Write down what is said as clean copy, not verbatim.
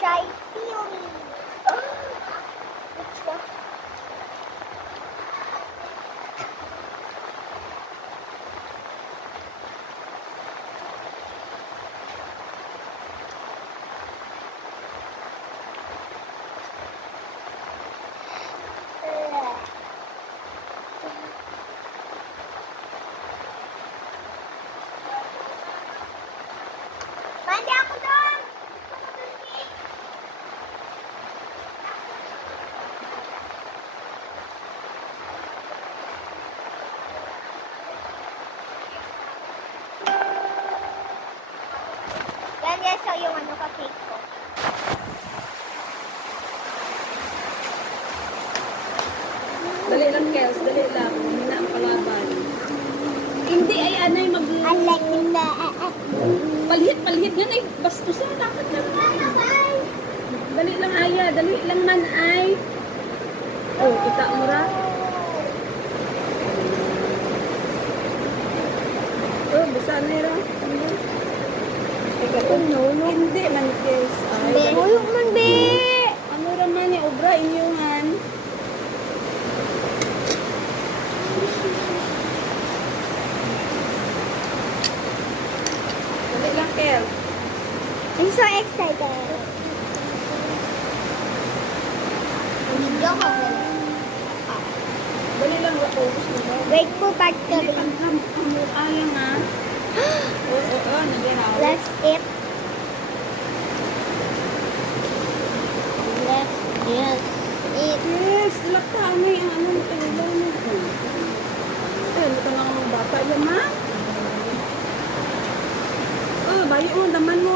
Shy feeling. Which one? Mandi ako doon! Yan guys, so yung ano ka cake ko. Dali lang, Kels. Dali lang. Hindi na ang kalaban. Hindi ay anay mag... Unlike na. Palhit yan ay bastusan. Dapat lang. Dali lang, Aya. Dali lang man ay. Oh, kita mo ra. Oh, bisa na ra. Ikaw, no. Hindi man, Kels. Be, huyok man, be. Ano raman yung obra inyongan? Dali lang, Kel. I'm so excited. Hindi ako Dali lang, focus mo ba? Wait po, part Hindi, 3. ang mukha yan, ha? Oo, nagiraw. Let's eat. Let's just eat. Yes, lakta may ang ano nito nila nito. Eh, ito na ang bata yan, ma. Oh, bayo mo, daman mo